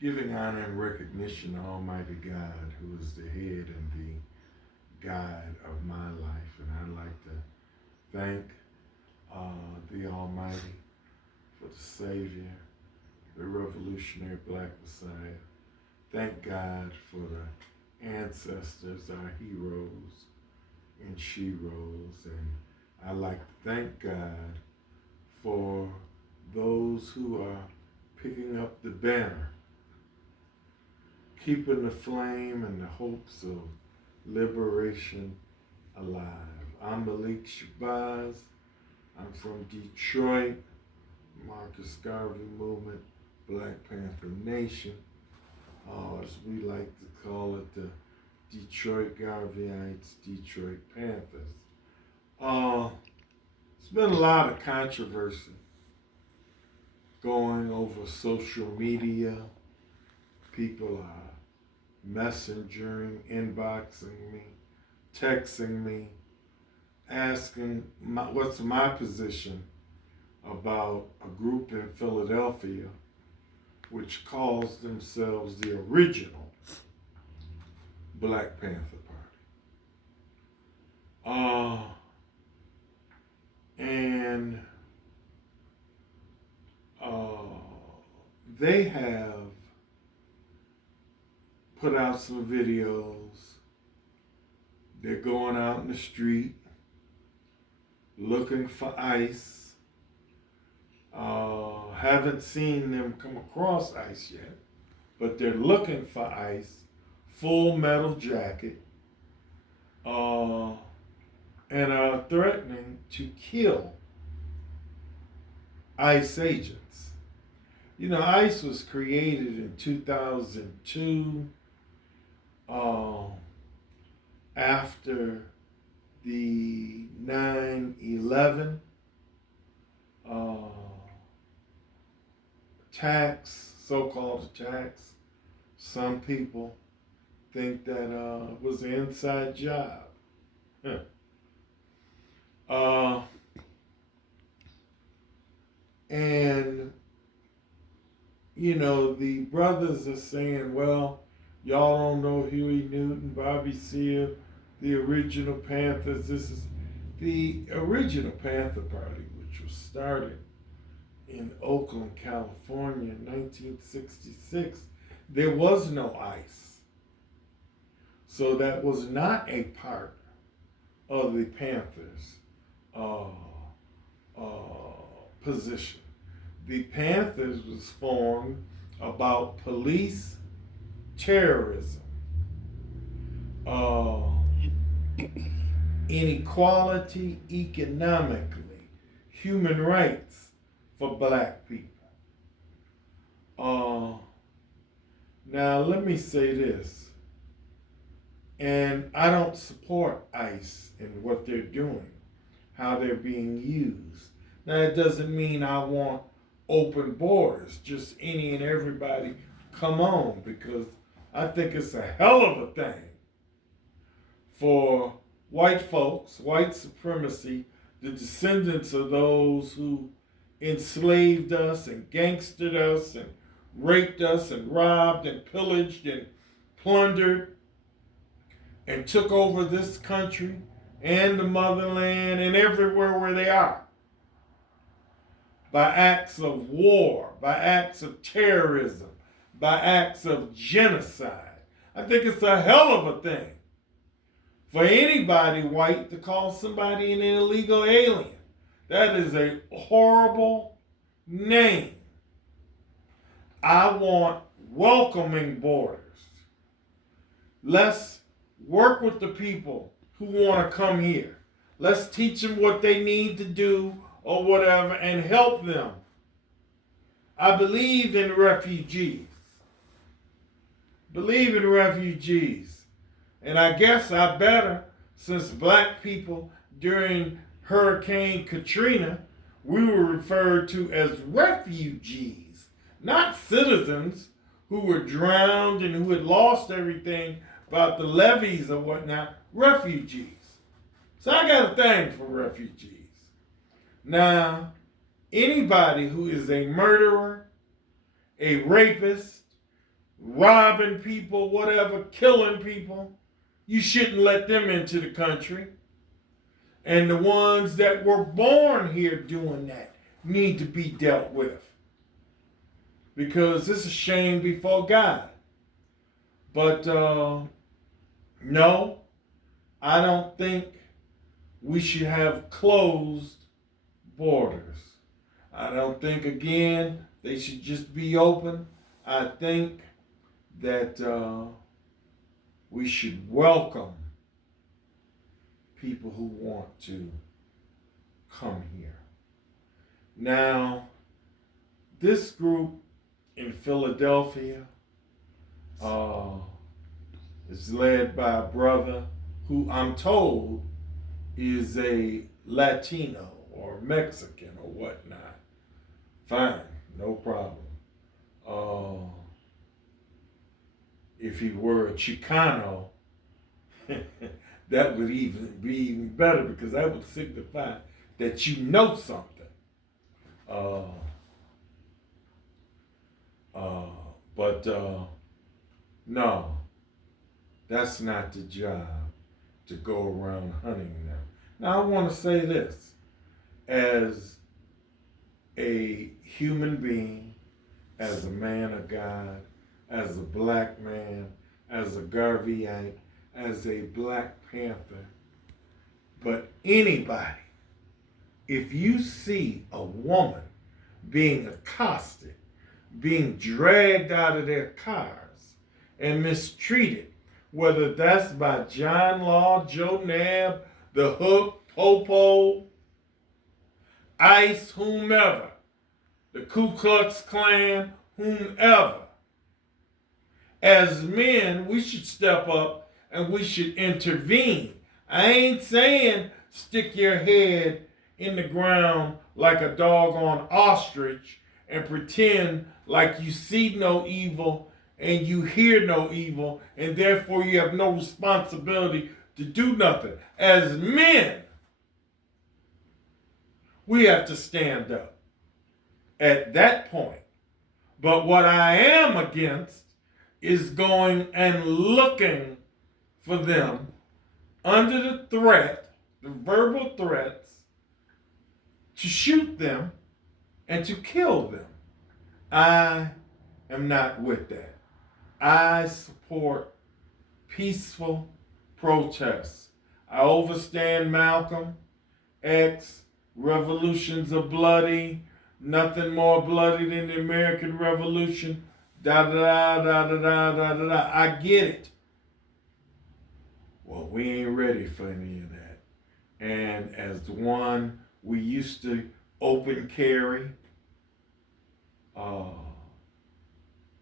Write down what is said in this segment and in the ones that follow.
giving honor and recognition to Almighty God, who is the head and the guide of my life. And I'd like to thank the Almighty for the Savior, the revolutionary Black Messiah. Thank God for the ancestors, our heroes and sheroes. And I'd like to thank God for those who are picking up the banner, keeping the flame and the hopes of liberation alive. I'm Malik Shabazz. I'm from Detroit, Marcus Garvey Movement, Black Panther Nation, as we like to call it, the Detroit Garveyites, Detroit Panthers. There's been a lot of controversy going over social media. People are messengering, inboxing me, texting me, asking what's my position about a group in Philadelphia which calls themselves the original Black Panther Party. And they have put out some videos. They're going out in the street looking for ICE. Haven't seen them come across ICE yet, but they're looking for ICE, full metal jacket, and are threatening to kill ICE agents. You know, ICE was created in 2002 after the 9/11 attacks, so-called attacks. Some people think that it was an inside job. And, you know, the brothers are saying, well, y'all don't know Huey Newton, Bobby Seale, the original Panthers. This is the original Panther Party, which was started in Oakland, California in 1966. There was no ICE. So that was not a part of the Panthers' position. The Panthers was formed about police terrorism, inequality economically, human rights for Black people. Now let me say this, and I don't support ICE and what they're doing, how they're being used. Now it doesn't mean I want open borders, just any and everybody come on, because I think it's a hell of a thing for white folks, white supremacy, the descendants of those who enslaved us and gangstered us and raped us and robbed and pillaged and plundered and took over this country and the motherland and everywhere where they are, by acts of war, by acts of terrorism, by acts of genocide. I think it's a hell of a thing for anybody white to call somebody an illegal alien. That is a horrible name. I want welcoming borders. Let's work with the people who want to come here. Let's teach them what they need to do or whatever and help them. I believe in refugees. Believe in refugees. And I guess I better, since Black people during Hurricane Katrina, we were referred to as refugees, not citizens who were drowned and who had lost everything about the levees or whatnot, refugees. So I got a thing for refugees. Now, anybody who is a murderer, a rapist, robbing people, whatever, killing people, you shouldn't let them into the country. And the ones that were born here doing that need to be dealt with. Because it's a shame before God. But no, I don't think we should have closed borders. I don't think, again, they should just be open. I think that we should welcome people who want to come here. Now, this group in Philadelphia is led by a brother who I'm told is a Latino or Mexican or whatnot. Fine, no problem. If he were a Chicano, that would be even better, because that would signify that you know something. But no, that's not the job to go around hunting them. Now I want to say this, as a human being, as a man of God, as a black man, as a Garveyite, as a Black Panther, but anybody, if you see a woman being accosted, being dragged out of their cars and mistreated, whether that's by John Law, Joe Nab, the Hook, Popo, ICE, whomever, the Ku Klux Klan, whomever, as men, we should step up and we should intervene. I ain't saying stick your head in the ground like a doggone ostrich and pretend like you see no evil and you hear no evil, and therefore you have no responsibility to do nothing. As men, we have to stand up at that point. But what I am against is going and looking for them under the threat, the verbal threats, to shoot them and to kill them. I am not with that. I support peaceful protests. I overstand Malcolm X. Revolutions are bloody. Nothing more bloody than the American Revolution. Da da da da da da da da. I get it. Well, we ain't ready for any of that. And as the one we used to open carry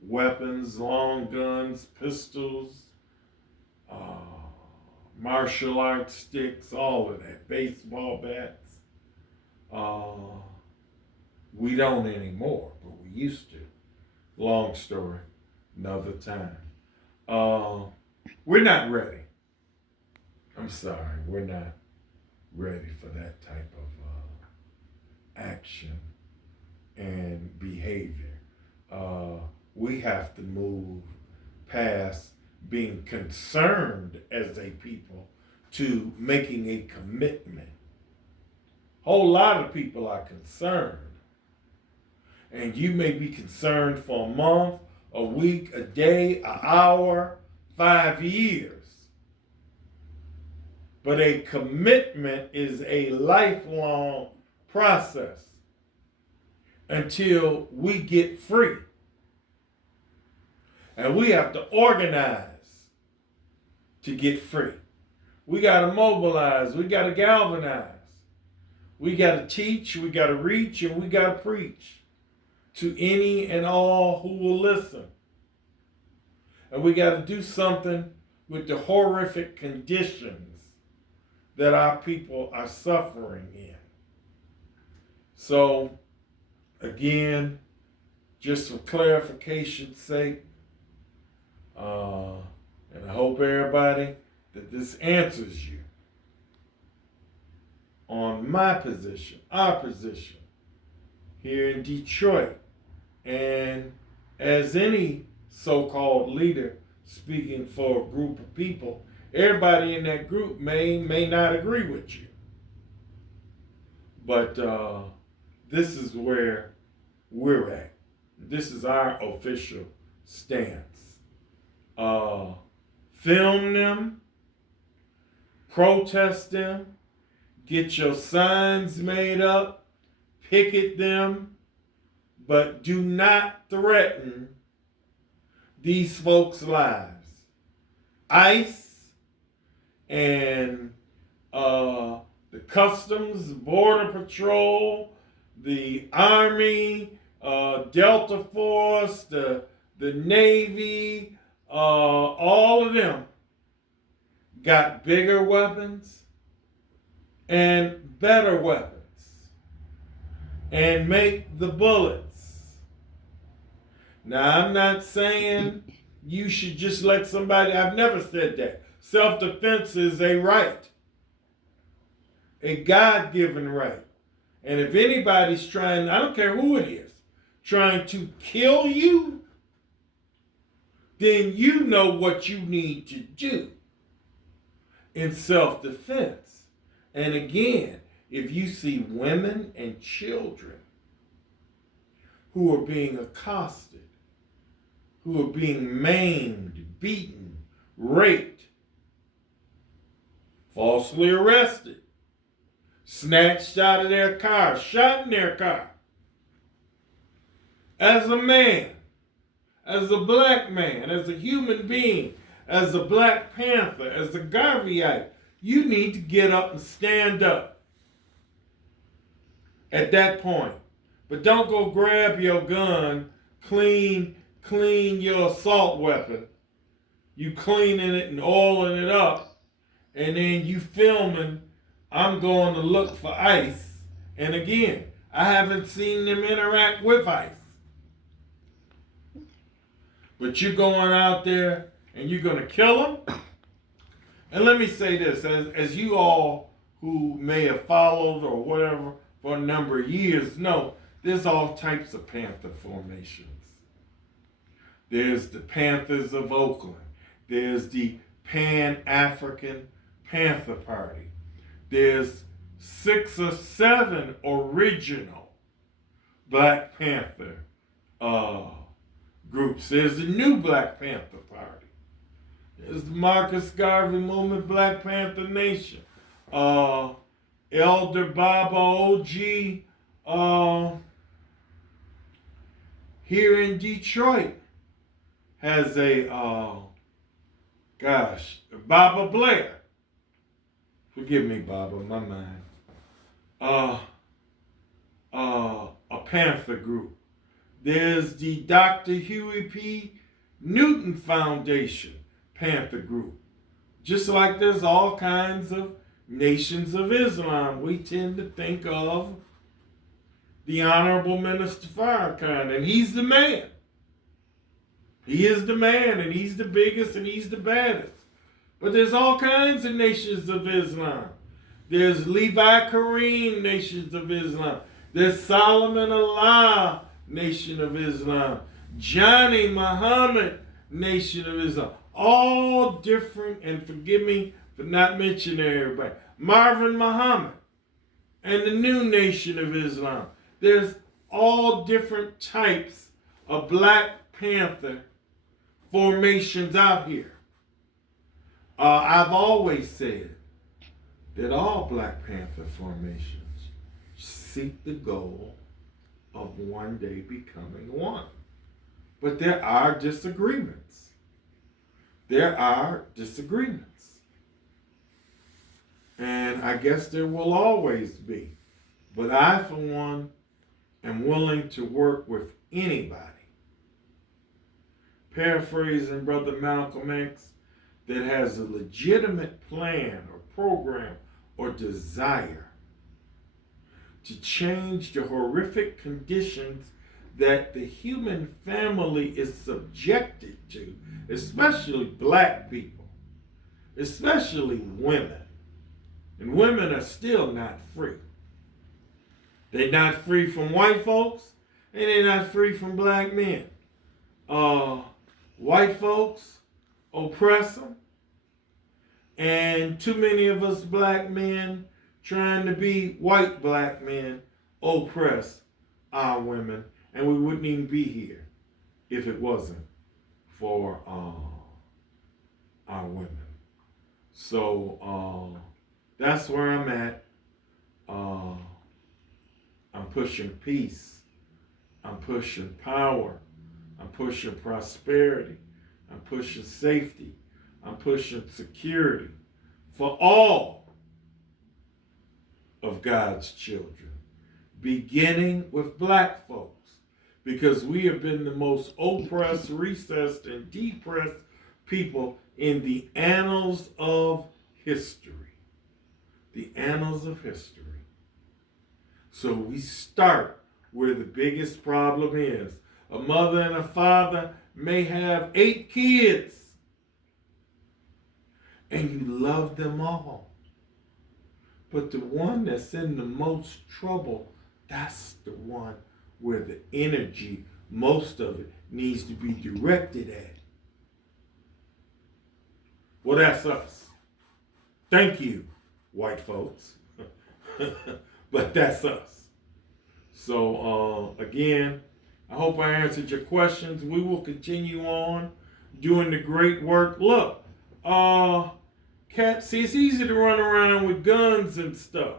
weapons, long guns, pistols, martial arts sticks, all of that, baseball bats. We don't anymore, but we used to. Long story, another time. We're not ready. I'm sorry, we're not ready for that type of action and behavior. We have to move past being concerned as a people to making a commitment. A whole lot of people are concerned. And you may be concerned for a month, a week, a day, an hour, 5 years. But a commitment is a lifelong process until we get free. And we have to organize to get free. We got to mobilize. We got to galvanize. We got to teach. We got to reach. And we got to preach to any and all who will listen. And we got to do something with the horrific conditions that our people are suffering in. So, again, just for clarification's sake, and I hope everybody that this answers you on my position, our position here in Detroit. And as any so-called leader speaking for a group of people. Everybody in that group may not agree with you. But this is where we're at. This is our official stance. Film them, protest them, get your signs made up, picket them, but do not threaten these folks' lives. ICE and the Customs, Border Patrol, the Army, Delta Force, the Navy, all of them got bigger weapons and better weapons and make the bullets. Now, I'm not saying you should just let somebody, I've never said that. Self-defense is a right, a God-given right. And if anybody's trying, I don't care who it is, trying to kill you, then you know what you need to do in self-defense. And again, if you see women and children who are being accosted, who are being maimed, beaten, raped, falsely arrested, snatched out of their car, shot in their car, as a man, as a black man, as a human being, as a Black Panther, as a Garveyite, you need to get up and stand up at that point. But don't go grab your gun, clean your assault weapon. You cleaning it and oiling it up, and then you filming, I'm going to look for ICE. And again, I haven't seen them interact with ICE. But you're going out there and you're going to kill them? And let me say this, as you all who may have followed or whatever for a number of years know, there's all types of Panther formations. There's the Panthers of Oakland. There's the Pan-African Panther Party. There's 6 or 7 original Black Panther groups. There's the new Black Panther Party. There's the Marcus Garvey Movement, Black Panther Nation. Elder Baba OG here in Detroit has a, Baba Blair. Forgive me, Baba, my mind. A Panther group. There's the Dr. Huey P. Newton Foundation Panther group. Just like there's all kinds of nations of Islam, we tend to think of the Honorable Minister Farrakhan, and he's the man. He is the man, and he's the biggest, and he's the baddest. But there's all kinds of nations of Islam. There's Levi Kareem Nations of Islam. There's Solomon Allah Nation of Islam. Johnny Muhammad Nation of Islam. All different, and forgive me for not mentioning everybody. Marvin Muhammad and the New Nation of Islam. There's all different types of Black Panther formations out here. I've always said that all Black Panther formations seek the goal of one day becoming one. But there are disagreements. There are disagreements. And I guess there will always be. But I, for one, am willing to work with anybody. Paraphrasing Brother Malcolm X, that has a legitimate plan or program or desire to change the horrific conditions that the human family is subjected to, especially Black people, especially women. And women are still not free. They're not free from white folks, and they're not free from Black men. white folks oppress them, and too many of us black men trying to be white black men oppress our women, and we wouldn't even be here if it wasn't for our women. So that's where I'm at. I'm pushing peace. I'm pushing power. I'm pushing prosperity. I'm pushing safety. I'm pushing security for all of God's children, beginning with black folks, because we have been the most oppressed, recessed, and depressed people in the annals of history. The annals of history. So we start where the biggest problem is. A mother and a father may have 8 kids, and you love them all. But the one that's in the most trouble, that's the one where the energy, most of it, needs to be directed at. Well, that's us. Thank you, white folks. But that's us. So, again, I hope I answered your questions. We will continue on doing the great work. Look, see, it's easy to run around with guns and stuff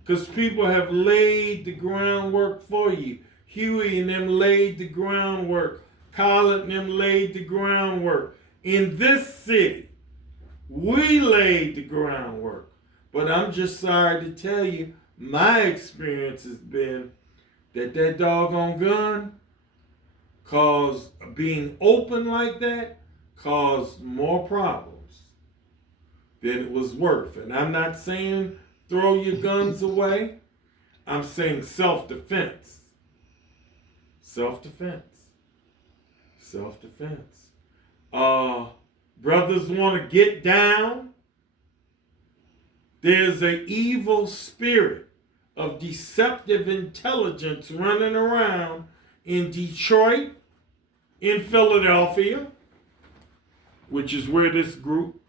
because people have laid the groundwork for you. Huey and them laid the groundwork. Khaled and them laid the groundwork. In this city, we laid the groundwork. But I'm just sorry to tell you, my experience has been that doggone gun being open like that caused more problems than it was worth. And I'm not saying throw your guns away. I'm saying self-defense. Self-defense. Self-defense. Brothers want to get down. There's an evil spirit of deceptive intelligence running around in Detroit, in Philadelphia, which is where this group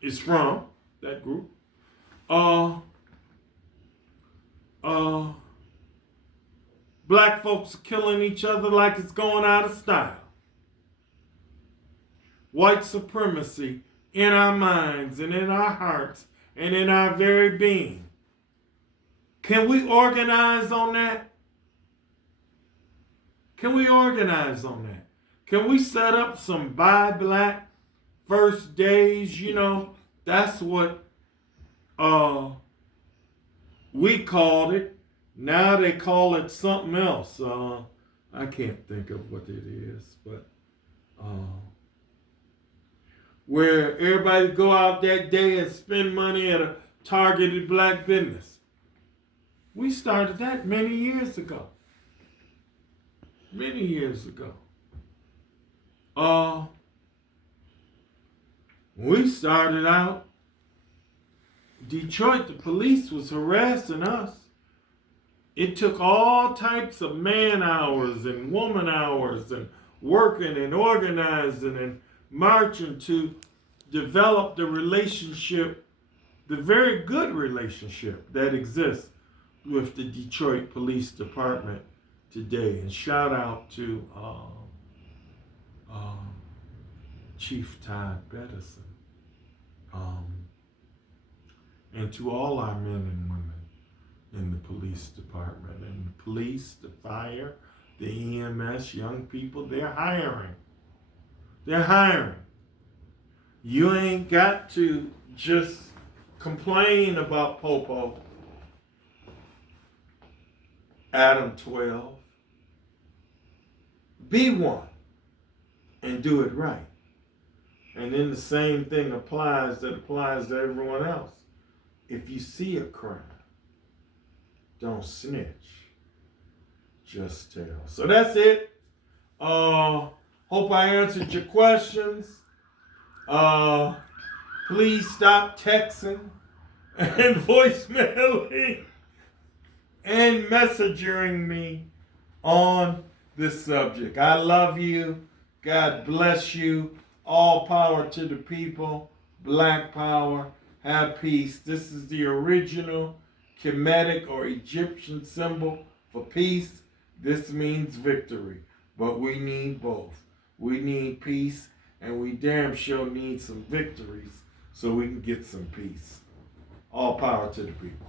is from, that group. Black folks are killing each other like it's going out of style. White supremacy in our minds and in our hearts and in our very being. Can we organize on that? Can we organize on that? Can we set up some Buy Black first days? You know, that's what we called it. Now they call it something else. I can't think of what it is, but where everybody go out that day and spend money at a targeted black business. We started that many years ago. Many years ago. We started out, Detroit, the police was harassing us. It took all types of man hours and woman hours and working and organizing and marching to develop the relationship, the very good relationship that exists with the Detroit Police Department today. And shout out to Chief Todd Bettison, and to all our men and women in the police department. And the police, the fire, the EMS, young people, they're hiring. They're hiring. You ain't got to just complain about Popo. Adam 12. Be one and do it right. And then the same thing applies to everyone else. If you see a crime, don't snitch. Just tell. So that's it. Hope I answered your questions. Please stop texting and voicemailing and messaging me on this subject. I love you. God bless you. All power to the people. Black power. Have peace. This is the original Kemetic or Egyptian symbol for peace. This means victory. But we need both. We need peace, and we damn sure need some victories so we can get some peace. All power to the people.